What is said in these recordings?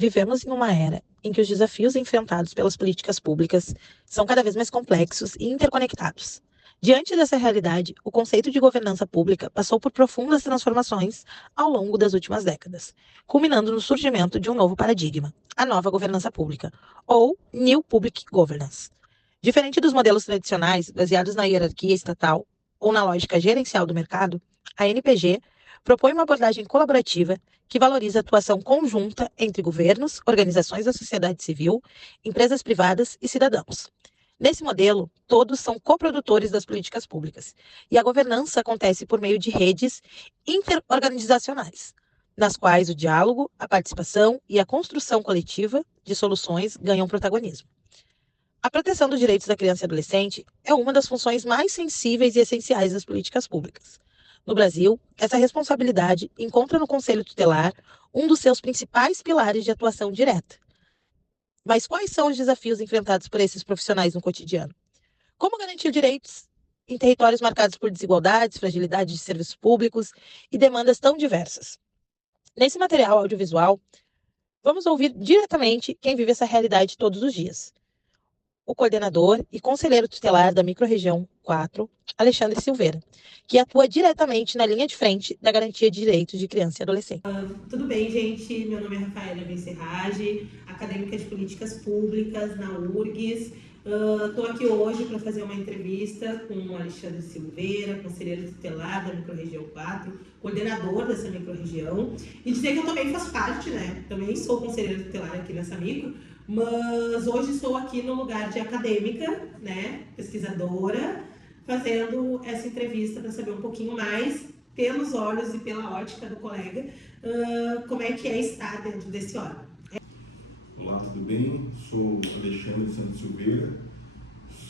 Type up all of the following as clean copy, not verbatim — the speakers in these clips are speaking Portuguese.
Vivemos em uma era em que os desafios enfrentados pelas políticas públicas são cada vez mais complexos e interconectados. Diante dessa realidade, o conceito de governança pública passou por profundas transformações ao longo das últimas décadas, culminando no surgimento de um novo paradigma, a nova governança pública, ou New Public Governance. Diferente dos modelos tradicionais, baseados na hierarquia estatal ou na lógica gerencial do mercado, a NPG propõe uma abordagem colaborativa que valoriza a atuação conjunta entre governos, organizações da sociedade civil, empresas privadas e cidadãos. Nesse modelo, todos são coprodutores das políticas públicas, e a governança acontece por meio de redes interorganizacionais, nas quais o diálogo, a participação e a construção coletiva de soluções ganham protagonismo. A proteção dos direitos da criança e adolescente é uma das funções mais sensíveis e essenciais das políticas públicas. No Brasil, essa responsabilidade encontra no Conselho Tutelar um dos seus principais pilares de atuação direta. Mas quais são os desafios enfrentados por esses profissionais no cotidiano? Como garantir direitos em territórios marcados por desigualdades, fragilidade de serviços públicos e demandas tão diversas? Nesse material audiovisual, vamos ouvir diretamente quem vive essa realidade todos os dias. O coordenador e conselheiro tutelar da Microrregião 4, Alexandre Silveira, que atua diretamente na linha de frente da garantia de direitos de criança e adolescente. Tudo bem, gente? Meu nome é Rafaela Becerrage, acadêmica de políticas públicas na URGS. Estou aqui hoje para fazer uma entrevista com o Alexandre Silveira, conselheiro tutelar da Microrregião 4, coordenador dessa microrregião, e dizer que eu também faço parte, né? Também sou conselheiro tutelar aqui nessa micro, mas hoje estou aqui no lugar de acadêmica, né? Pesquisadora, fazendo essa entrevista para saber um pouquinho mais, pelos olhos e pela ótica do colega, como é que é estar dentro desse órgão. Olá, tudo bem? Sou Alexandre Santos Silveira,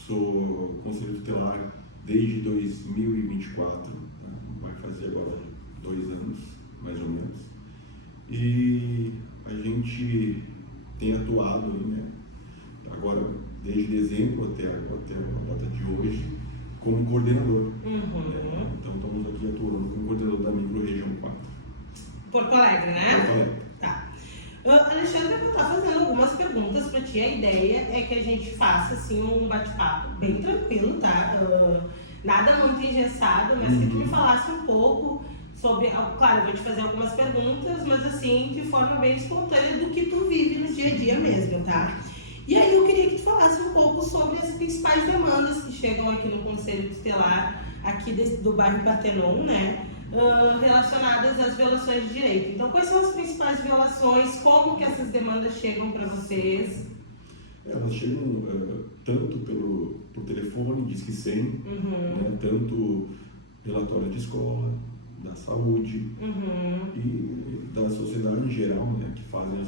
sou conselheiro tutelar desde 2024, vai fazer agora 2 anos, mais ou menos. E a gente tem atuado, né, agora desde dezembro até a data de hoje, como coordenador. Então estamos aqui atuando como coordenador da Microrregião 4. Porto Alegre, né? Porto Alegre. Tá. Alexandre, eu vou estar fazendo algumas perguntas para ti. A ideia é que a gente faça assim um bate-papo bem tranquilo, tá? Nada muito engessado, mas que tu me falasse um pouco sobre, claro, eu vou te fazer algumas perguntas, mas assim, de forma bem espontânea do que tu vive no dia a dia mesmo, tá? E aí eu queria que tu falasse um pouco sobre as principais demandas que chegam aqui no Conselho Tutelar, aqui do bairro Partenon, né? Relacionadas às violações de direito. Então, quais são as principais violações? Como que essas demandas chegam para vocês? Elas chegam tanto por telefone, Disque 100, né, tanto relatório de escola, da saúde e da sociedade em geral, né, que fazem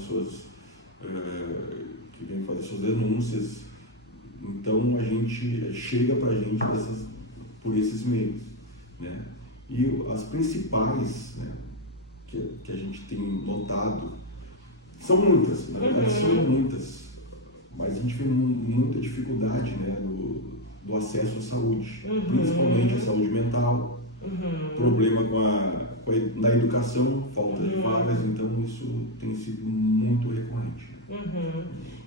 que vem fazer suas denúncias. Então a gente chega para a gente por esses meios, né? E as principais, né, que a gente tem notado são muitas, na verdade são muitas, mas a gente vê muita dificuldade, né, do acesso à saúde, principalmente à saúde mental, problema na educação, falta de vagas, então isso tem sido muito recorrente.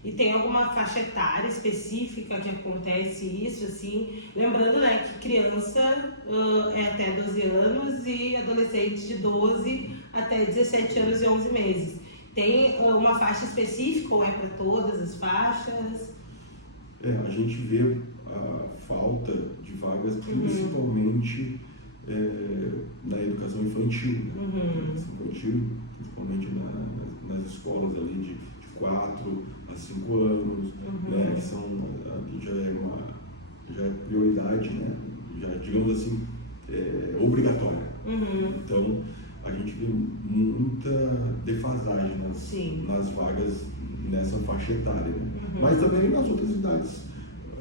E tem alguma faixa etária específica que acontece isso, assim? Lembrando, né, que criança é até 12 anos e adolescente de 12 até 17 anos e 11 meses. Tem uma faixa específica ou é para todas as faixas? A gente vê a falta de vagas principalmente na educação infantil, principalmente nas escolas ali de 4 a 5 anos, né, que já é prioridade, né, já, digamos assim, obrigatória. Então, a gente vê muita defasagem nas vagas nessa faixa etária, né? Mas também nas outras idades,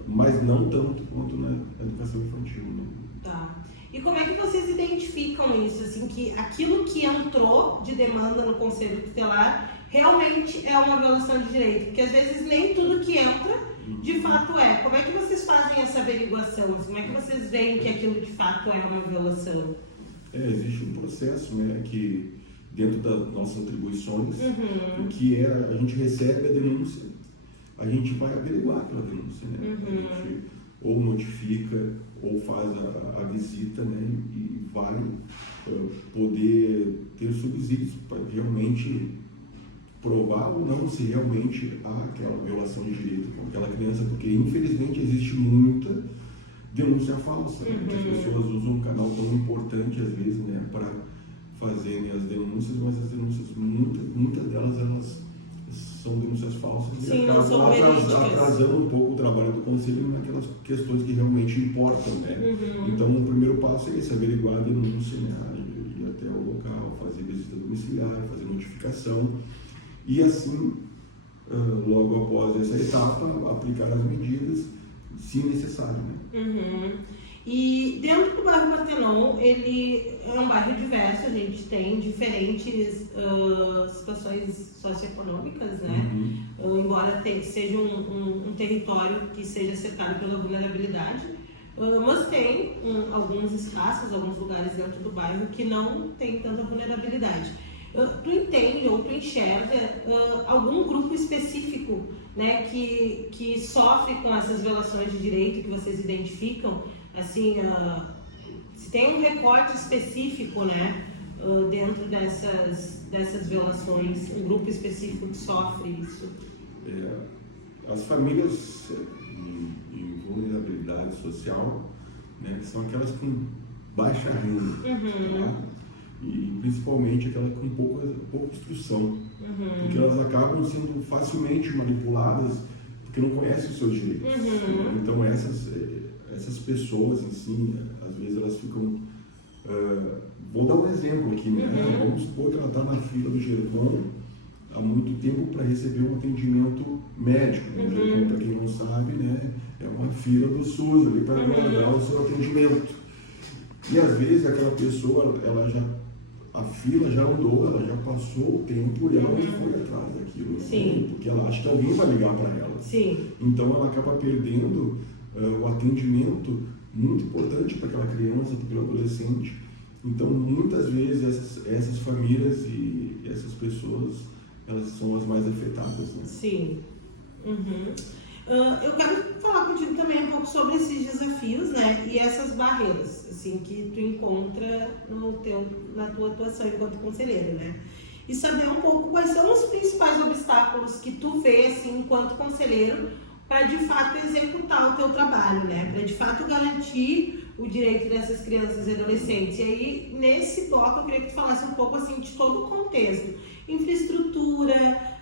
mas não tanto quanto na educação infantil. Né? Tá. E como é que vocês identificam isso, assim, que aquilo que entrou de demanda no Conselho Tutelar realmente é uma violação de direito? Porque às vezes nem tudo que entra, de fato é. Como é que vocês fazem essa averiguação? Como é que vocês veem que aquilo de fato é uma violação? Existe um processo, né, que dentro das nossas atribuições, que é a gente recebe a denúncia, a gente vai averiguar aquela denúncia, né? A gente ou notifica ou faz a visita, né? E vai poder ter subsídios para realmente provar ou não se realmente há aquela violação de direito com aquela criança, porque infelizmente existe muita denúncia falsa, né? Que as pessoas usam um canal tão importante às vezes, né, para fazerem as denúncias, mas as denúncias, muitas delas, elas são denúncias falsas. Sim, e não são verídicas. Atrasando um pouco o trabalho do conselho naquelas questões que realmente importam, né? Então, o primeiro passo é esse, averiguar a denúncia, né? Ir até o local, fazer visita domiciliar, fazer notificação e assim, logo após essa etapa, aplicar as medidas, se necessário, né? E dentro do bairro Partenon, ele é um bairro diverso, a gente tem diferentes situações socioeconômicas, né? Embora seja um território que seja cercado pela vulnerabilidade, mas tem alguns espaços, alguns lugares dentro do bairro que não tem tanta vulnerabilidade. Tu entende ou tu enxerga algum grupo específico, né, que sofre com essas violações de direito que vocês identificam? Assim, se tem um recorte específico, né, dentro dessas violações, um grupo específico que sofre isso? As famílias em vulnerabilidade social, né, são aquelas com baixa renda, tá? E principalmente aquelas com pouca instrução, porque elas acabam sendo facilmente manipuladas porque não conhecem os seus direitos. Então essas pessoas, assim, às vezes elas ficam... vou dar um exemplo aqui, né? Vamos supor que ela está na fila do Gercom há muito tempo para receber um atendimento médico. O Gercom, para quem não sabe, né, é uma fila do SUS ali para aguardar o seu atendimento. E às vezes aquela pessoa, a fila já andou, ela já passou o tempo e ela não foi atrás daquilo, né? Porque ela acha que alguém vai ligar para ela. Então ela acaba perdendo o atendimento muito importante para aquela criança, para aquele adolescente. Então muitas vezes essas famílias e essas pessoas, elas são as mais afetadas, né? Eu quero falar contigo também um pouco sobre esses desafios, né, e essas barreiras, assim, que tu encontra na tua atuação enquanto conselheiro, né? E saber um pouco quais são os principais obstáculos que tu vê, assim, enquanto conselheiro, para de fato executar o teu trabalho, né? Para de fato garantir o direito dessas crianças e adolescentes. E aí, nesse bloco, eu queria que tu falasse um pouco, assim, de todo o contexto. Infraestrutura,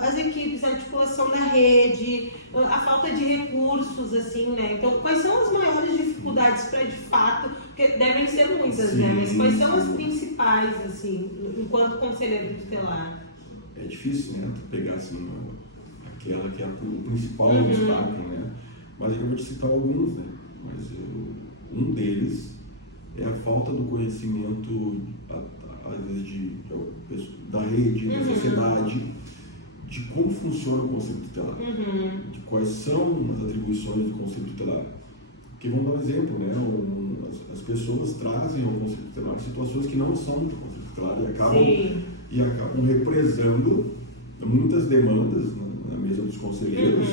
as equipes, a articulação da rede, a falta de recursos, assim, né? Então, quais são as maiores dificuldades para, de fato, porque devem ser muitas, né? Mas quais são as principais, assim, enquanto conselheiro tutelar? É difícil, né? Tu pegar, assim, aquela que é o principal obstáculo, né? Mas eu vou te citar alguns, né? Mas um deles é a falta do conhecimento, às vezes, da rede, da sociedade, de como funciona o conselho tutelar, de quais são as atribuições do conselho tutelar. Porque vamos dar um exemplo, né? As pessoas trazem ao conselho tutelar situações que não são do conselho tutelar e acabam represando muitas demandas na mesa dos conselheiros,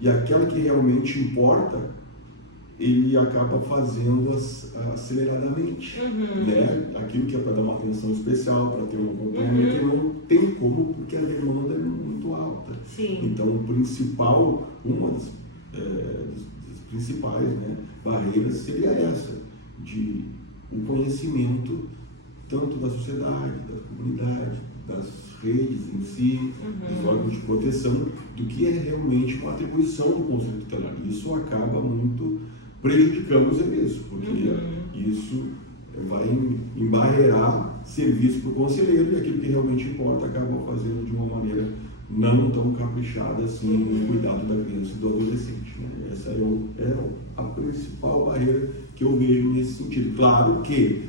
e aquela que realmente importa, ele acaba fazendo aceleradamente, né? Aquilo que é para dar uma atenção especial, para ter um acompanhamento, ele não tem como, porque a demanda é muito alta. Então, uma das principais, né, barreiras seria essa, de o conhecimento tanto da sociedade, da comunidade, das redes em si, dos órgãos de proteção, do que é realmente uma atribuição do conselho tutelar. Isso acaba muito prejudicando os serviços, porque isso vai embarrear serviço para o conselheiro, e aquilo que realmente importa acaba fazendo de uma maneira não tão caprichada assim no cuidado da criança e do adolescente, né? Essa é a principal barreira que eu vejo nesse sentido. Claro que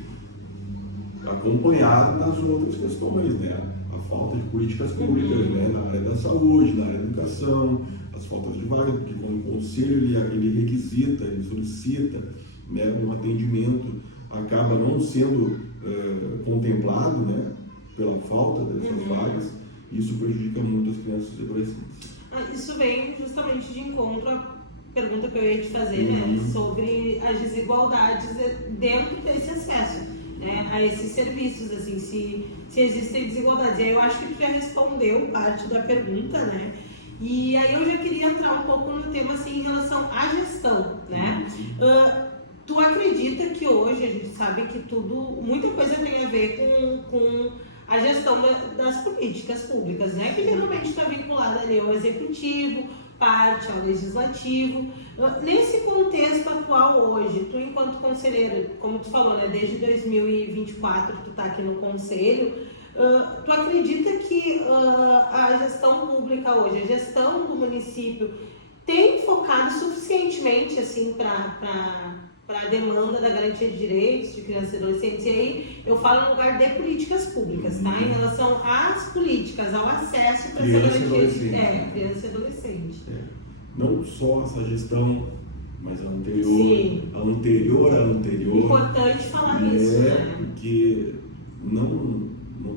acompanhado das outras questões, né? A falta de políticas públicas, né? Na área da saúde, na área da educação, as faltas de vaga, porque quando o conselho ele requisita, ele solicita, né, um atendimento, acaba não sendo contemplado, né, pela falta dessas vagas, e isso prejudica muito as crianças e adolescentes. Isso vem justamente de encontro à pergunta que eu ia te fazer, né, sobre as desigualdades dentro desse acesso, né, a esses serviços, assim, se existem desigualdades. E aí eu acho que tu já respondeu parte da pergunta, né? E aí eu já queria entrar um pouco no tema, assim, em relação à gestão, né? Tu acredita que hoje, a gente sabe que muita coisa tem a ver com a gestão das políticas públicas, né? Que geralmente está vinculada ali ao executivo, parte ao legislativo. Nesse contexto atual hoje, tu enquanto conselheira, como tu falou, né? Desde 2024 tu está aqui no conselho, tu acredita que a gestão pública hoje, a gestão do município, tem focado suficientemente assim para a demanda da garantia de direitos de crianças e adolescentes? E aí eu falo no lugar de políticas públicas, tá? Em relação às políticas, ao acesso para essa garantia criança e adolescente. Não só essa gestão, mas a anterior. Importante falar isso, né? Porque não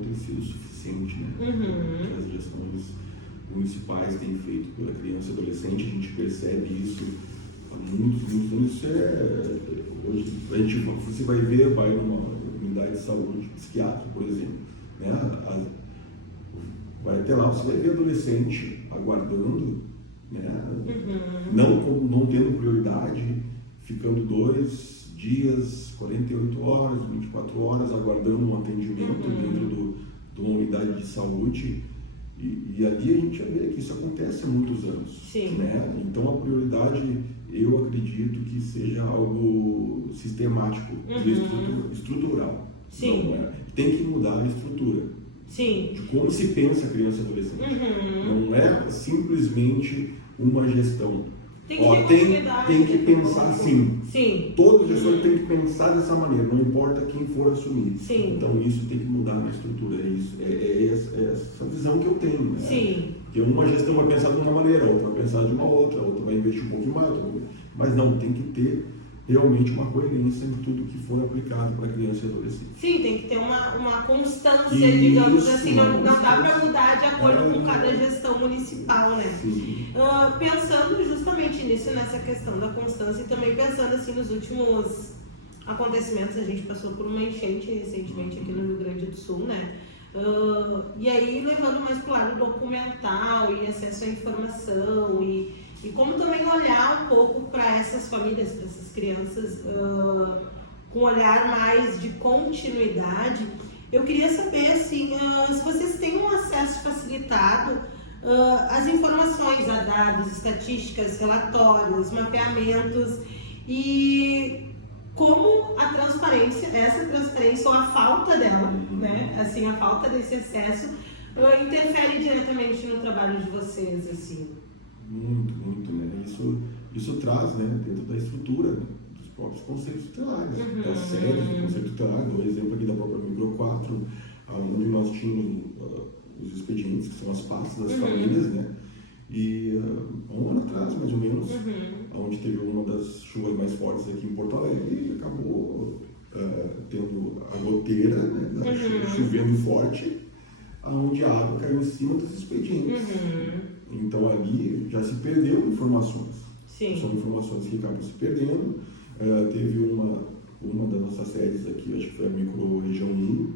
tem sido suficiente, né? Que as gestões municipais têm feito pela criança e adolescente, a gente percebe isso há muitos anos. Hoje você vai numa unidade de saúde psiquiátrica, por exemplo, né? Vai até lá, você vai ver adolescente aguardando, né? Não tendo prioridade, ficando 2 dias, 48 horas, 24 horas, aguardando um atendimento dentro de uma unidade de saúde. E ali a gente já vê que isso acontece há muitos anos. Né? Então a prioridade, eu acredito que seja algo sistemático, estrutural. Tem que mudar a estrutura de como se pensa a criança e adolescente. Não é simplesmente uma gestão. Tem que pensar assim. Todo gestor tem que pensar dessa maneira, não importa quem for assumir. Então isso tem que mudar na estrutura. É essa visão que eu tenho. Né? Porque uma gestão vai pensar de uma maneira, outra vai pensar de uma outra vai investir um pouquinho mais, mas não, tem que ter realmente uma coerência em tudo que for aplicado para criança e adolescente. Tem que ter uma constância, digamos assim, não dá para mudar de acordo com cada gestão municipal, né? Pensando justamente nessa questão da constância e também pensando assim nos últimos acontecimentos, a gente passou por uma enchente recentemente aqui no Rio Grande do Sul, né? E aí levando mais para o lado documental e acesso à informação e como também olhar um pouco para essas famílias, para essas crianças, com um olhar mais de continuidade. Eu queria saber assim, se vocês têm um acesso facilitado às informações, a dados, estatísticas, relatórios, mapeamentos, e como essa transparência ou a falta dela, né? Assim, a falta desse acesso interfere diretamente no trabalho de vocês, assim. Muito, né? Isso traz, né, dentro da estrutura, né, dos próprios conselhos tutelares, das séries do conselho tutelar, do exemplo aqui da própria Micro 4, onde nós tínhamos os expedientes, que são as pastas das famílias, né? E há um ano atrás, mais ou menos, onde teve uma das chuvas mais fortes aqui em Porto Alegre, e acabou tendo a goteira, né, chovendo forte, onde a água caiu em cima dos expedientes. Então ali já se perdeu informações. São informações que acabam se perdendo. Teve uma das nossas séries aqui, acho que foi a micro-região 1,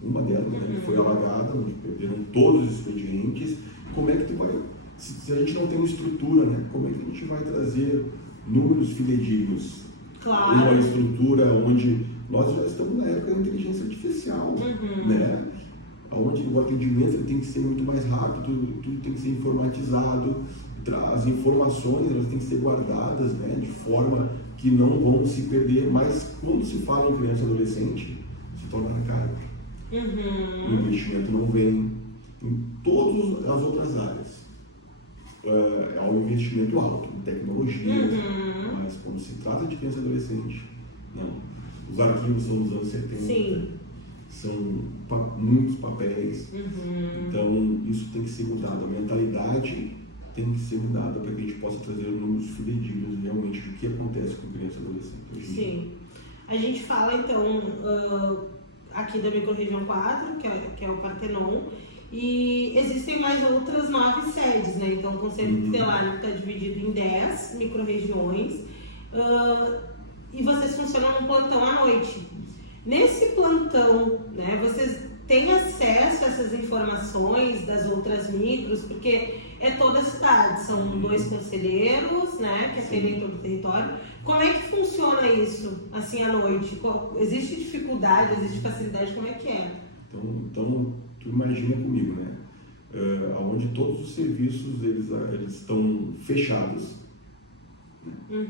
uma delas, né, que foi alagada, onde perderam todos os expedientes. Como é que tu vai, se a gente não tem uma estrutura, né, como é que a gente vai trazer números fidedignos? Uma estrutura onde nós já estamos na época da inteligência artificial, né? Onde o atendimento tem que ser muito mais rápido, tudo tem que ser informatizado, as informações elas têm que ser guardadas, né, de forma que não vão se perder, mas quando se fala em criança e adolescente, se torna caro. O investimento não vem em todas as outras áreas. É um investimento alto em tecnologia, mas quando se trata de criança e adolescente, não. Os arquivos são dos anos 70. São muitos papéis, então isso tem que ser mudado, a mentalidade tem que ser mudada para que a gente possa trazer números fidedignos realmente do que acontece com criança e adolescente hoje em dia. A gente fala então, aqui da microrregião 4, que é o Partenon, e existem mais outras 9 sedes, né? Então o Conselho Tutelar está dividido em 10 microrregiões, e vocês funcionam num plantão à noite. Nesse plantão, né, vocês têm acesso a essas informações das outras micros, porque é toda a cidade, são 2 conselheiros, né, que atendem todo o território. Como é que funciona isso, assim, à noite? Existe dificuldade, existe facilidade, como é que é? Então tu imagina comigo, né, onde todos os serviços eles estão fechados, né?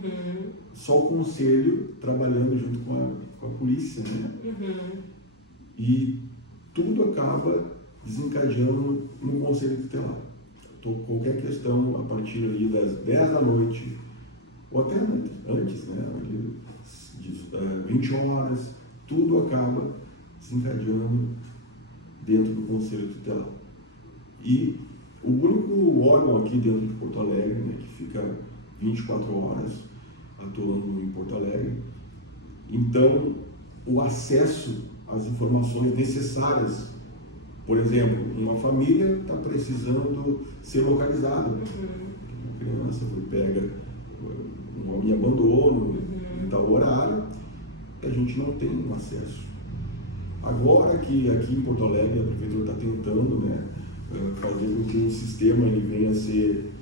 Só o conselho trabalhando junto com a polícia, né? E tudo acaba desencadeando no conselho tutelar. Qualquer questão a partir ali das 10 da noite, ou até antes, né? 20 horas, tudo acaba desencadeando dentro do conselho tutelar. E o único órgão aqui dentro de Porto Alegre, né, que fica 24 horas atuando em Porto Alegre, então o acesso às informações necessárias, por exemplo, uma família está precisando ser localizada, uma criança foi pega em abandono em tal horário, a gente não tem acesso. Agora que aqui em Porto Alegre a prefeitura está tentando, né, fazer com que o sistema ele venha a ser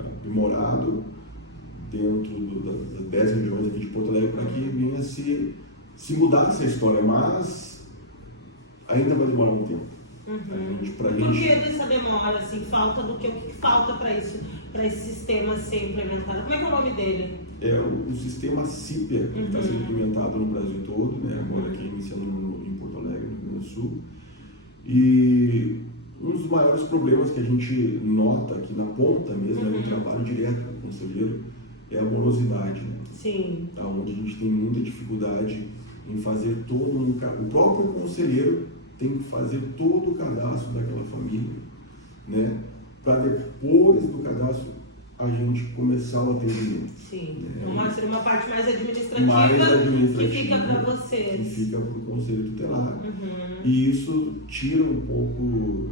aprimorado dentro das 10 regiões aqui de Porto Alegre, para que venha a se mudar essa história, mas ainda vai demorar um tempo. Por que dessa demora, assim, falta do que? O que falta para isso, para esse sistema ser implementado? Como é que é o nome dele? É o sistema CIPIA, que está sendo implementado no Brasil todo, né? Agora aqui iniciando em Porto Alegre, no Rio Grande do Sul. E um dos maiores problemas que a gente nota aqui na ponta mesmo, no trabalho direto com o conselheiro, é a morosidade, né? Sim. Onde a gente tem muita dificuldade em fazer todo o próprio conselheiro tem que fazer todo o cadastro daquela família, né? Para depois do cadastro a gente começar o atendimento. Sim, seria uma parte mais administrativa, que fica para vocês. Que fica para o conselho tutelar. E isso tira um pouco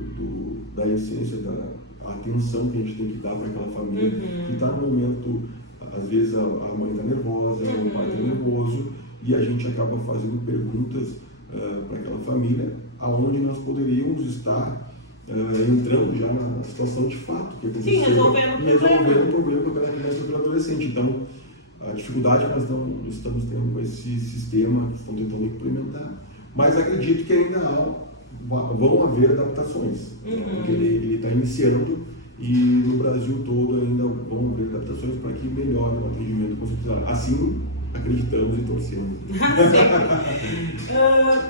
da essência da atenção que a gente tem que dar para aquela família que está no momento, às vezes a mãe está nervosa, o pai está nervoso, e a gente acaba fazendo perguntas para aquela família, aonde nós poderíamos estar entrando já na situação de fato, que aconteceu, resolvendo o problema com aquela criança ou aquele adolescente. Então, a dificuldade que nós estamos tendo com esse sistema que estão tentando implementar. Mas acredito que ainda vão haver adaptações, porque ele está iniciando e no Brasil todo ainda vão haver adaptações para que melhore o atendimento consultório. Assim, acreditamos e torcemos.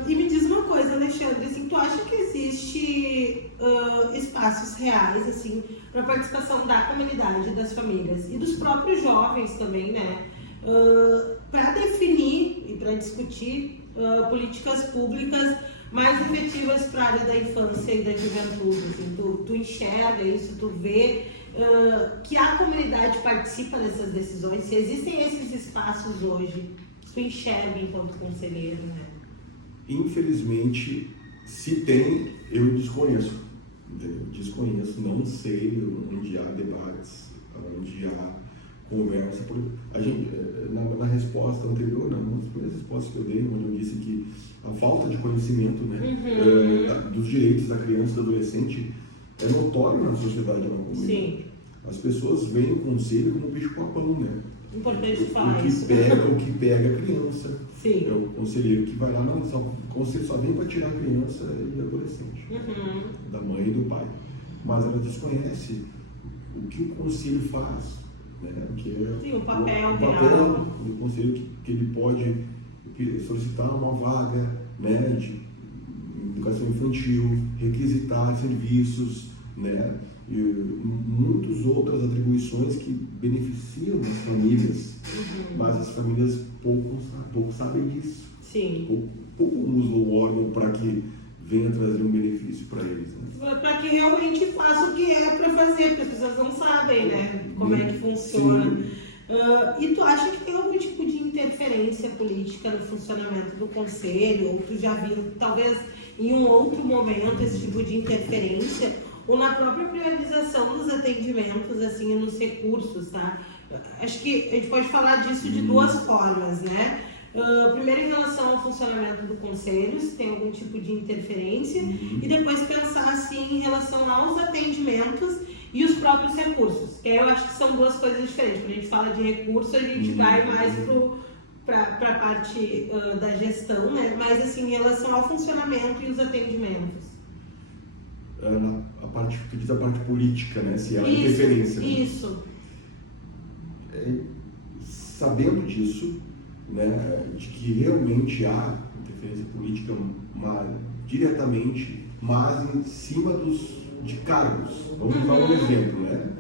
E me diz uma coisa, Alexandre, assim, tu acha que existe espaços reais, assim, para participação da comunidade, das famílias e dos próprios jovens também, né, para definir e para discutir políticas públicas mais efetivas para a área da infância e da juventude? Assim, tu enxerga isso, tu vê que a comunidade participa dessas decisões? Se existem esses espaços hoje, tu enxerga enquanto conselheiro, né? Infelizmente, se tem, eu desconheço. Desconheço, não sei onde há debates, onde há conversa. A gente, na resposta anterior, uma das primeiras respostas que eu dei, onde eu disse que a falta de conhecimento, né, dos direitos da criança e do adolescente é notório na sociedade, na comunidade. Sim. As pessoas veem o conselho como um bicho-papão, né? Importante falar isso. O que pega a criança. Sim. É o conselheiro que vai lá, não, o conselho só vem para tirar a criança e adolescente, da mãe e do pai. Mas ela desconhece o que o conselho faz, né? Que é sim, o papel do conselho, que ele pode solicitar uma vaga, né, de educação infantil, requisitar serviços, né, e muitas outras atribuições que beneficiam as famílias, mas as famílias pouco sabem disso. Sim. Pouco usam o órgão para que venha trazer um benefício para eles, né? Para que realmente faça o que é para fazer, porque as pessoas não sabem, né, como é que funciona. E tu acha que tem algum tipo de interferência política no funcionamento do conselho? Ou tu já viu, talvez em um outro momento, esse tipo de interferência? Ou na própria priorização dos atendimentos, assim, nos recursos, tá? Acho que a gente pode falar disso de duas formas, né? Primeiro, em relação ao funcionamento do conselho, se tem algum tipo de interferência, e depois pensar, assim, em relação aos atendimentos e os próprios recursos, que aí eu acho que são duas coisas diferentes. Quando a gente fala de recurso, a gente vai mais para a parte da gestão, né? Mas, assim, em relação ao funcionamento e os atendimentos. A parte, tu diz a parte política, né? Se há interferência. Isso. Né? Sabendo disso, né, de que realmente há interferência política diretamente, mas em cima de cargos. Vamos dar um exemplo, né?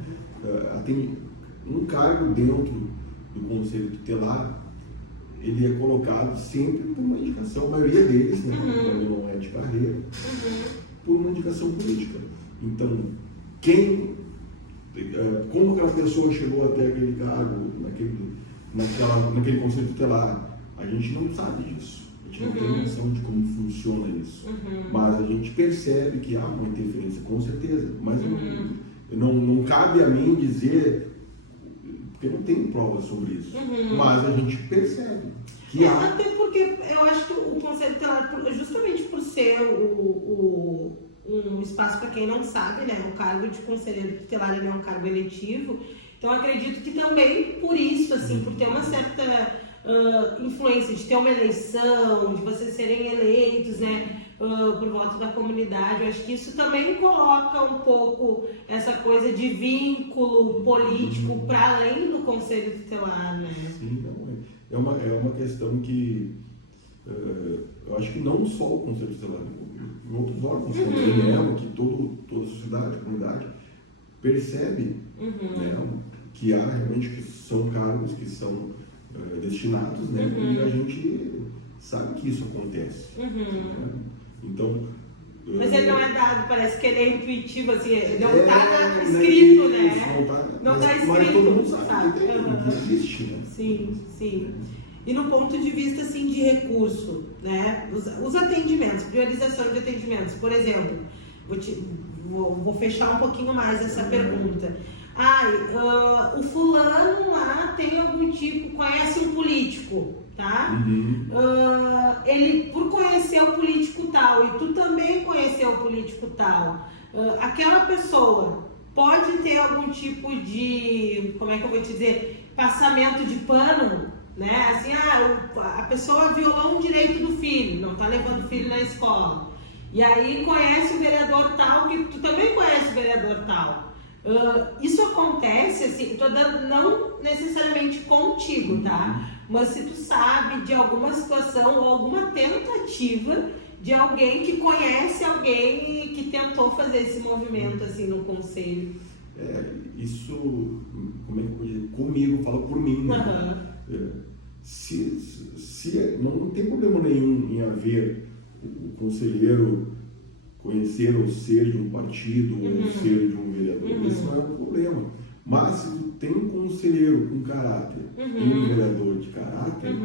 Tem um cargo dentro do Conselho Tutelar, ele é colocado sempre por uma indicação, a maioria deles, né, quando não é de carreira, por uma indicação política. Então, como aquela pessoa chegou até aquele cargo, naquele Conselho Tutelar, a gente não sabe disso. A gente não tem noção de como funciona isso. Mas a gente percebe que há uma interferência, com certeza. Mas não cabe a mim dizer, porque não tem prova sobre isso. Mas a gente percebe que há. Até porque eu acho que o Conselho Tutelar, justamente por ser um espaço, para quem não sabe, né, o cargo de conselheiro tutelar, ele é um cargo eletivo. Então, eu acredito que também por isso, assim, por ter uma certa influência de ter uma eleição, de vocês serem eleitos, né, por voto da comunidade, eu acho que isso também coloca um pouco essa coisa de vínculo político para além do Conselho Tutelar, né? Sim, não, é uma questão que eu acho que não só o Conselho Tutelar, em outros órgãos, como o INEM, que toda a sociedade, a comunidade, percebe, né, que há realmente que são cargos que são destinados, né, e a gente sabe que isso acontece. Né? Então, mas ele não é dado, parece que ele é intuitivo, assim, ele não está escrito, né? Não está escrito. Mas todo mundo sabe que existe, né? Sim. E no ponto de vista, assim, de recurso, né? Os atendimentos, priorização de atendimentos, por exemplo, vou fechar um pouquinho mais essa pergunta. O fulano lá tem algum tipo, conhece um político, tá? Ele, por conhecer o político tal, e tu também conhecer o político tal, aquela pessoa pode ter algum tipo de, como é que eu vou te dizer, passamento de pano, né? Assim, a pessoa violou um direito do filho, não tá levando o filho na escola, e aí conhece o vereador tal, que tu também conhece o vereador tal. Isso acontece, assim, não necessariamente contigo, tá? Mas se tu sabe de alguma situação ou alguma tentativa de alguém que conhece alguém e que tentou fazer esse movimento, assim, no conselho. Isso, como é que eu vou dizer? Comigo, fala por mim, né? Não tem problema nenhum em haver o conselheiro conhecer ou ser de um partido ou ser de um vereador, esse não é um problema. Mas se tu tem um conselheiro com caráter e um vereador de caráter,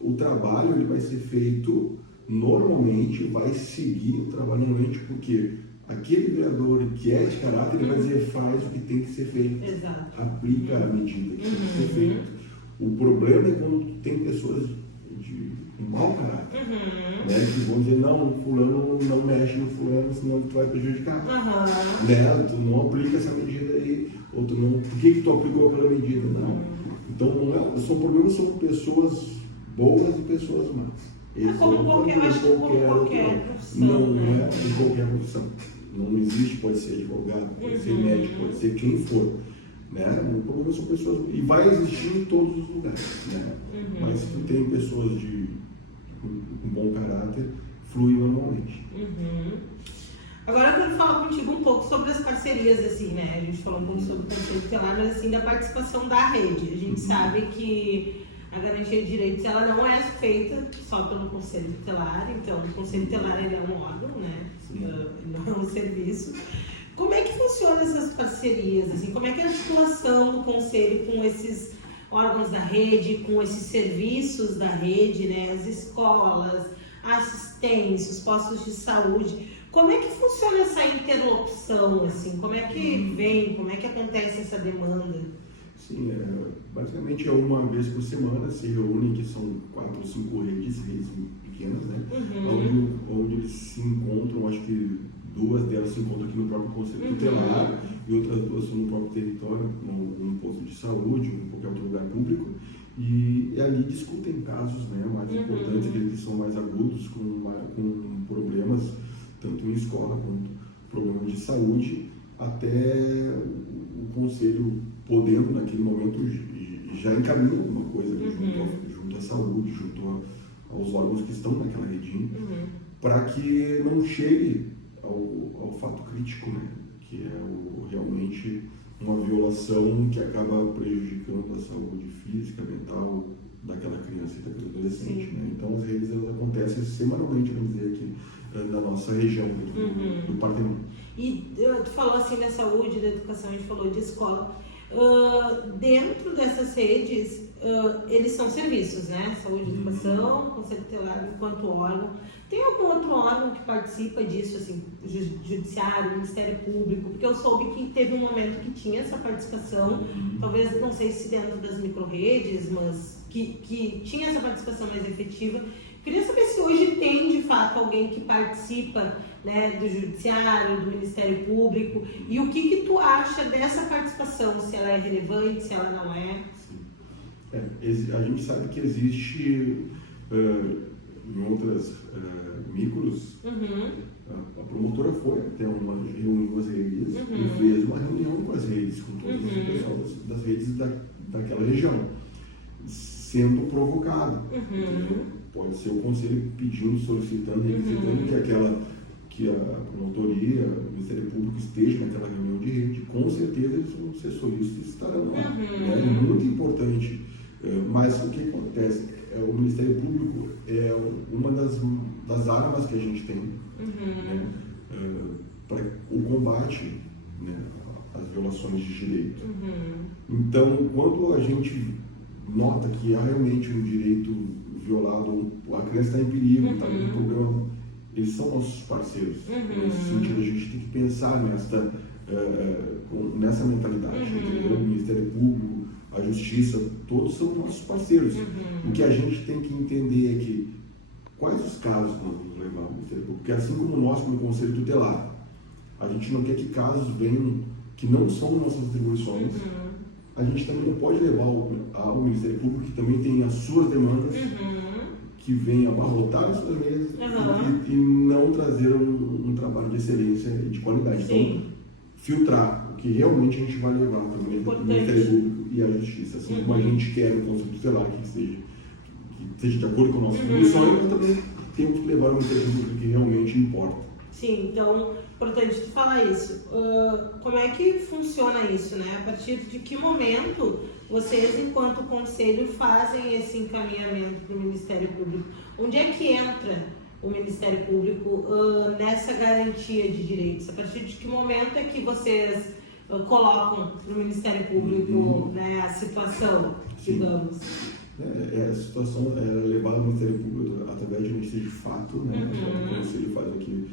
o trabalho ele vai ser feito normalmente, vai seguir o trabalho normalmente, porque aquele vereador que é de caráter, ele vai dizer, faz o que tem que ser feito. Exato. Aplica a medida que tem que ser feita. O problema é quando tu tem pessoas de mau caráter, né, que vão dizer, não, fulano não mexe no fulano, senão tu vai prejudicar. Né? Tu não aplica essa medida aí, ou tu não, por que tu aplicou aquela medida? Não. Então não é, são problemas, são pessoas boas e pessoas más. Como qualquer profissão. Não é em qualquer profissão. Não existe, pode ser advogado, pode ser médico, pode ser quem for. Né? O problema são pessoas, e vai existir em todos os lugares. Né? Mas se tu tem pessoas com bom caráter, flui normalmente. Agora eu quero falar contigo um pouco sobre as parcerias, assim, né? A gente falou um pouco sobre o Conselho Tutelar, mas assim, da participação da rede. A gente sabe que a garantia de direitos, ela não é feita só pelo Conselho Tutelar, então o Conselho Tutelar ele é um órgão, né? Não é um serviço. Como é que funciona funcionam essas parcerias? Assim, como é que é a articulação do Conselho com esses órgãos da rede, com esses serviços da rede, né? As escolas, a assistência, os postos de saúde? Como é que funciona essa interlocução? Assim? Como é que vem, como é que acontece essa demanda? Sim, basicamente é uma vez por semana se reúnem, que são 4 ou 5 redes pequenas, né? Onde eles se encontram, acho que 2 delas se encontram aqui no próprio Conselho Tutelar e outras 2 são no próprio território, num posto de saúde, ou em qualquer outro lugar público, e ali discutem casos, né, mais importantes, aqueles que são mais agudos, com problemas tanto em escola quanto problemas de saúde, até o Conselho podendo, naquele momento, já encaminhar alguma coisa junto à saúde, junto aos órgãos que estão naquela redinha, para que não chegue ao fato crítico, né? Que é realmente uma violação que acaba prejudicando a saúde física, mental daquela criança e daquele adolescente. Né? Então, as redes elas acontecem semanalmente, vamos dizer, aqui na nossa região, do Partenon. E tu falou assim da saúde, da educação, a gente falou de escola. Dentro dessas redes, eles são serviços, né? Saúde, educação, Conselho Tutelar enquanto órgão. Tem algum outro órgão que participa disso, assim, Judiciário, Ministério Público? Porque eu soube que teve um momento que tinha essa participação, talvez, não sei se dentro das micro-redes, mas que tinha essa participação mais efetiva. Queria saber se hoje tem, de fato, alguém que participa, né, do Judiciário, do Ministério Público, e o que tu acha dessa participação, se ela é relevante, se ela não é? Sim. A gente sabe que existe, em outras micros, a promotora foi até reuniu as redes e fez uma reunião com as redes, com todos os pessoal das redes daquela região, sendo provocado. Pode ser o Conselho pedindo, solicitando, requisitando que a promotoria, o Ministério Público esteja naquela reunião de rede. Com certeza eles vão ser solistas e estarão lá. É muito importante. Mas o que acontece? O Ministério Público é uma das armas que a gente tem, né, para o combate, né, às violações de direito. Então, quando a gente nota que há realmente um direito violado, a criança está em perigo, está com um problema, eles são nossos parceiros. Nesse sentido, a gente tem que pensar nessa mentalidade. O Ministério Público, a Justiça, todos são nossos parceiros. O que a gente tem que entender é que quais os casos que nós vamos levar ao Ministério Público, porque assim como nós, como Conselho Tutelar, a gente não quer que casos venham que não são nossas atribuições. A gente também não pode levar ao Ministério Público, que também tem as suas demandas, que vem abarrotar as suas mesas e não trazer um trabalho de excelência e de qualidade. Então, filtrar o que realmente a gente vai levar para o Ministério Público e a Justiça. Assim como a gente quer no Conselho Tutelar que esteja de acordo com a nossa atribuição, nós também temos que levar o Ministério Público que realmente importa. Sim, então, importante tu falar isso. Como é que funciona isso, né? A partir de que momento vocês, enquanto conselho, fazem esse encaminhamento para o Ministério Público? Onde é que entra o Ministério Público nessa garantia de direitos? A partir de que momento é que vocês colocam para o Ministério Público, né, a situação, digamos? A situação é levada ao Ministério Público através de notícia de fato, né? O Conselho faz aqui,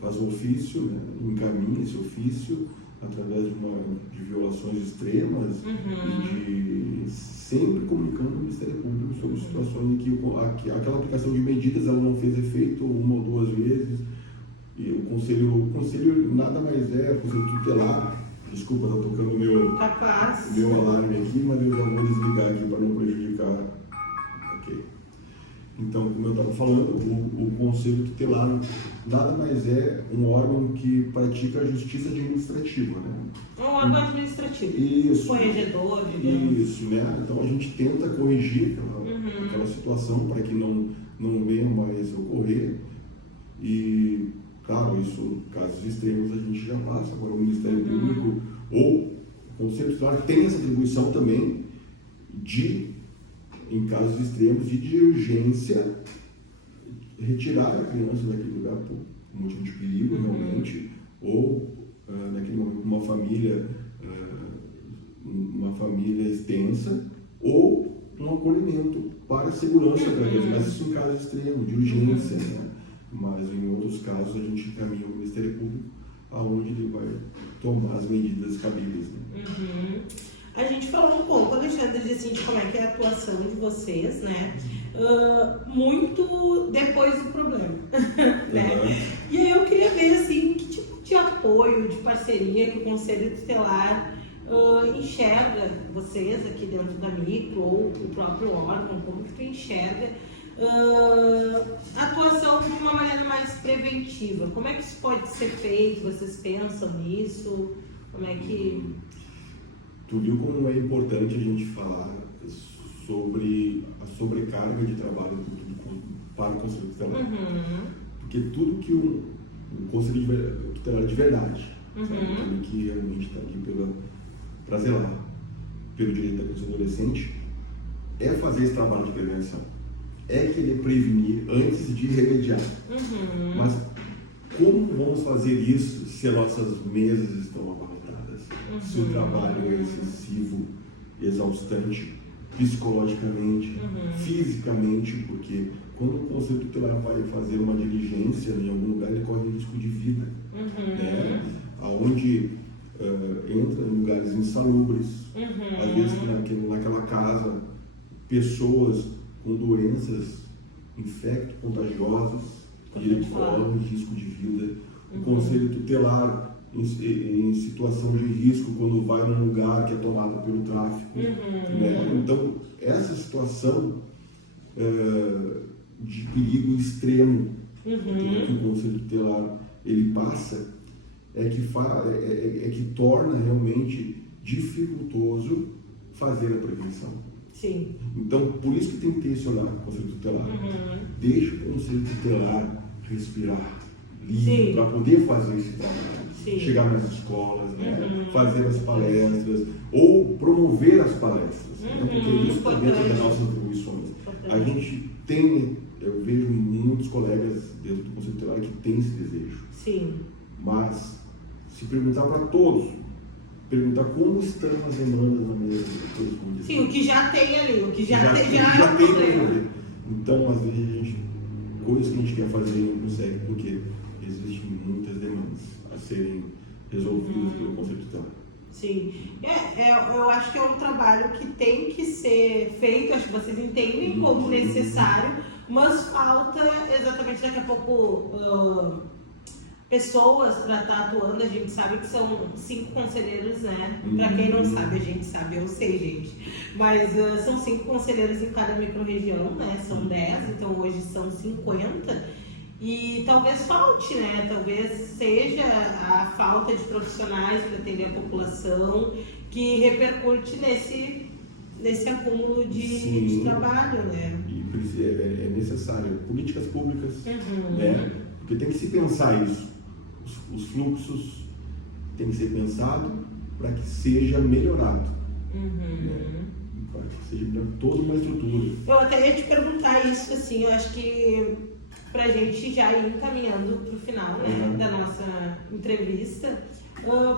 faz o ofício, né? Encaminha esse ofício através de violações extremas e sempre comunicando ao Ministério Público sobre situações em que aquela aplicação de medidas ela não fez efeito 1 ou 2 vezes. E o conselho nada mais é, o Conselho Tutelar. Desculpa, está tocando meu alarme aqui, mas eu já vou desligar aqui para não prejudicar. Ok. Então, como eu estava falando, o Conselho Tutelar nada mais é um órgão que pratica a justiça administrativa, né? Um órgão administrativo. Isso. Corregedor, digamos. Isso, né? Então a gente tenta corrigir aquela situação para que não venha mais ocorrer. E, claro, isso, casos extremos a gente já passa. Agora o Ministério Público ou o Conselho Tutelar tem essa atribuição também em casos extremos e de urgência, retirar a criança daquele lugar por motivo de perigo, realmente, ou naquele momento, uma família extensa, ou um acolhimento para a segurança da criança, mas isso em casos extremos, de urgência, né? Mas em outros casos a gente encaminha o Ministério Público aonde ele vai tomar as medidas cabíveis. Né? A gente falou um pouco, Alexandre, de como é que é a atuação de vocês, né? Muito depois do problema, né? E aí eu queria ver, assim, que tipo de apoio, de parceria que o Conselho Tutelar enxerga vocês aqui dentro da micro, ou o próprio órgão, como que tu enxerga a atuação de uma maneira mais preventiva. Como é que isso pode ser feito? Vocês pensam nisso? Como é que... Tu viu como é importante a gente falar sobre a sobrecarga de trabalho para o Conselho Tutelar. Porque tudo que o Conselho Tutelar de verdade, sabe, que realmente está aqui para zelar pelo direito da criança e do adolescente, é fazer esse trabalho de prevenção. É querer prevenir antes de remediar. Mas como vamos fazer isso se as nossas mesas estão abarrotadas? Se o trabalho é excessivo, exaustante, psicologicamente, fisicamente, porque quando o Conselho Tutelar vai fazer uma diligência em algum lugar, ele corre risco de vida. Né? Onde entra em lugares insalubres, às vezes naquela casa, pessoas com doenças infecto-contagiosas, ele corre risco de vida. O Conselho Tutelar em situação de risco quando vai num lugar que é tomado pelo tráfico. Né? Então, essa situação de perigo extremo que o Conselho Tutelar ele passa é que torna realmente dificultoso fazer a prevenção. Sim. Então, por isso que tem que ter esse olhar com o Conselho Tutelar. Deixa o Conselho Tutelar respirar livre para poder fazer esse trabalho. Chegar nas escolas, né? Fazer as palestras, ou promover as palestras, né? Porque isso está dentro das nossas atribuições. A gente tem, eu vejo muitos colegas dentro do Conselho Tutelar que têm esse desejo. Sim. Mas, se perguntar para todos, perguntar como estão as demandas na mesa. Sim, o que já tem ali, o que já tem. Então, às vezes, coisas que a gente quer fazer e não consegue, porque existem muitas demandas a serem resolvidas pelo Conselho Tutelar. Sim, eu acho que é um trabalho que tem que ser feito, acho que vocês entendem como necessário, mas falta exatamente daqui a pouco pessoas para estar atuando. A gente sabe que são 5 conselheiros, né? Para quem não sabe, a gente sabe, eu sei, gente. Mas são 5 conselheiros em cada micro-região, né? São 10, então hoje são 50. E talvez falte, né? Talvez seja a falta de profissionais para atender a população que repercute nesse acúmulo de trabalho, né? E é necessário políticas públicas, né? Porque tem que se pensar isso. Os fluxos tem que ser pensado para que seja melhorado. Né? Para que seja toda uma estrutura. Eu até ia te perguntar isso, assim, eu acho que para a gente já ir encaminhando para o final, né, da nossa entrevista,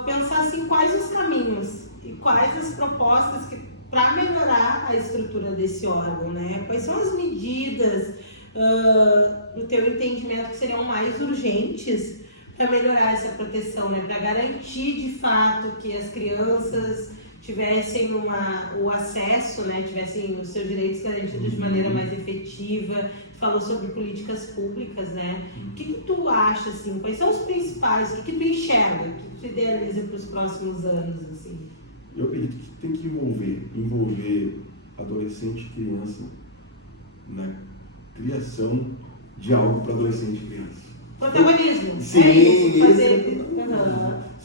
pensar assim, quais os caminhos e quais as propostas para melhorar a estrutura desse órgão, né? Quais são as medidas, no teu entendimento, que seriam mais urgentes para melhorar essa proteção, né? Para garantir de fato que as crianças tivessem o acesso, né? Tivessem os seus direitos garantidos de maneira mais efetiva. Falou sobre políticas públicas, né? O que tu acha, assim? Quais são os principais? O que tu enxerga? O que tu idealiza para os próximos anos, assim? Eu acredito que tem que envolver adolescente e criança na criação de algo para adolescente e criança. Protagonismo. Sim, fazer...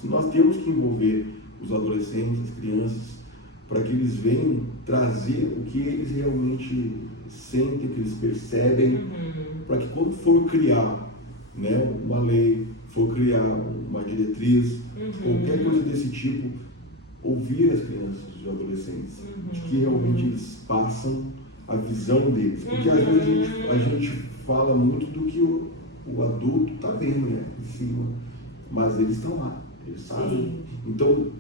Nós temos que envolver os adolescentes, as crianças, para que eles venham trazer o que eles realmente sentem, o que eles percebem, para que quando for criar, né, uma lei, for criar uma diretriz, qualquer coisa desse tipo, ouvir as crianças e os adolescentes, de que realmente eles passam a visão deles. Porque às vezes a gente fala muito do que o adulto está vendo, né, em cima, mas eles estão lá. eles sabem. Então,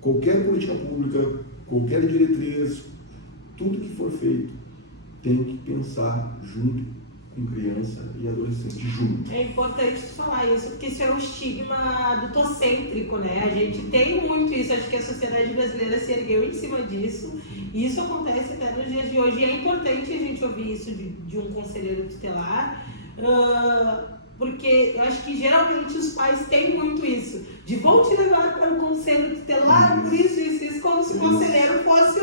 qualquer política pública, qualquer diretriz, tudo que for feito, tem que pensar junto com criança e adolescente, junto. É importante falar isso, porque isso é um estigma adultocêntrico, né? A gente tem muito isso, acho que a sociedade brasileira se ergueu em cima disso, e isso acontece até nos dias de hoje, e é importante a gente ouvir isso de um conselheiro tutelar, porque eu acho que geralmente os pais têm muito isso, de vão te levar para o conselho tutelar, por isso, como se o conselheiro fosse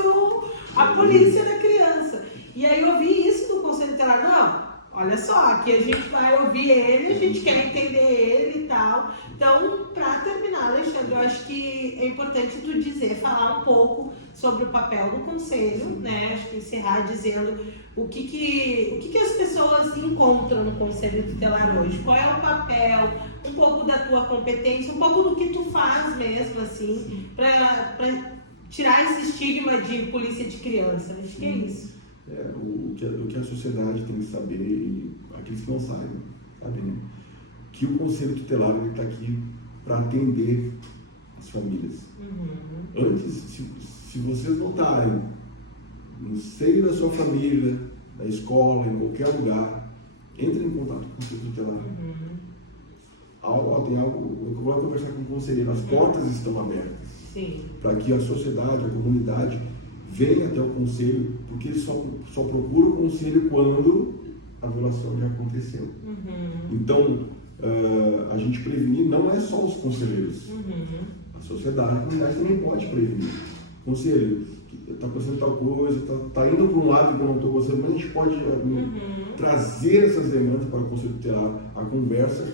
a polícia da criança. E aí eu ouvi isso do conselho tutelar, não, olha só, aqui a gente vai ouvir ele, a gente quer entender ele e tal. Então, para terminar, Alexandre, eu acho que é importante tu falar um pouco sobre o papel do conselho, né? Acho que encerrar dizendo o que as pessoas encontram no conselho tutelar hoje, qual é o papel, um pouco da tua competência, um pouco do que tu faz mesmo, assim, para tirar esse estigma de polícia de criança. Acho que é isso. O que a sociedade tem que saber, e aqueles que não sabem, né? Que o Conselho Tutelar está aqui para atender as famílias. Antes, se vocês notarem, no seio da sua família, da escola, em qualquer lugar, entre em contato com o Conselho Tutelar. Tem algo, eu vou conversar com o conselheiro, as portas estão abertas. Para que a sociedade, a comunidade, venha até o conselho, porque eles só procuram o conselho quando a violação já aconteceu. Então, a gente prevenir não é só os conselheiros. A sociedade, a comunidade também pode prevenir. Conselho, está acontecendo tal coisa, está indo para um lado que eu não estou gostando, mas a gente pode trazer essas demandas para o conselho tutelar, a conversa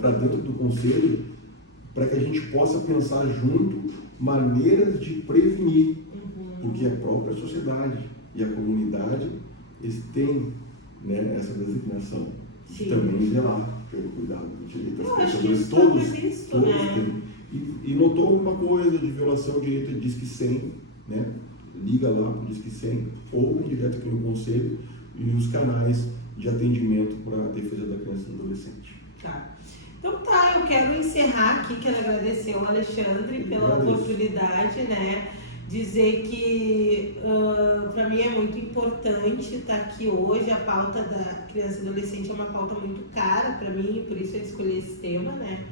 para dentro do conselho, para que a gente possa pensar junto maneiras de prevenir, porque a própria sociedade e a comunidade, eles têm, né, essa designação de também zelar pelo cuidado do direito das pessoas. Todos têm. E notou alguma coisa de violação de direito, Disque 100, né? Liga lá para o Disque 100, ou direto aqui no conselho, e os canais de atendimento para a defesa da criança e do adolescente. Então eu quero encerrar aqui, quero agradecer ao Alexandre pela oportunidade, né? Dizer que para mim é muito importante estar aqui hoje. A pauta da criança e adolescente é uma pauta muito cara para mim, por isso eu escolhi esse tema, né?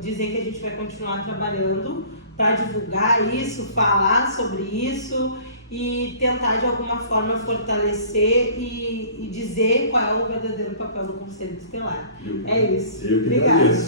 Dizer que a gente vai continuar trabalhando para divulgar isso, falar sobre isso e tentar de alguma forma fortalecer e dizer qual é o verdadeiro papel do Conselho Tutelar. É isso. Eu que agradeço.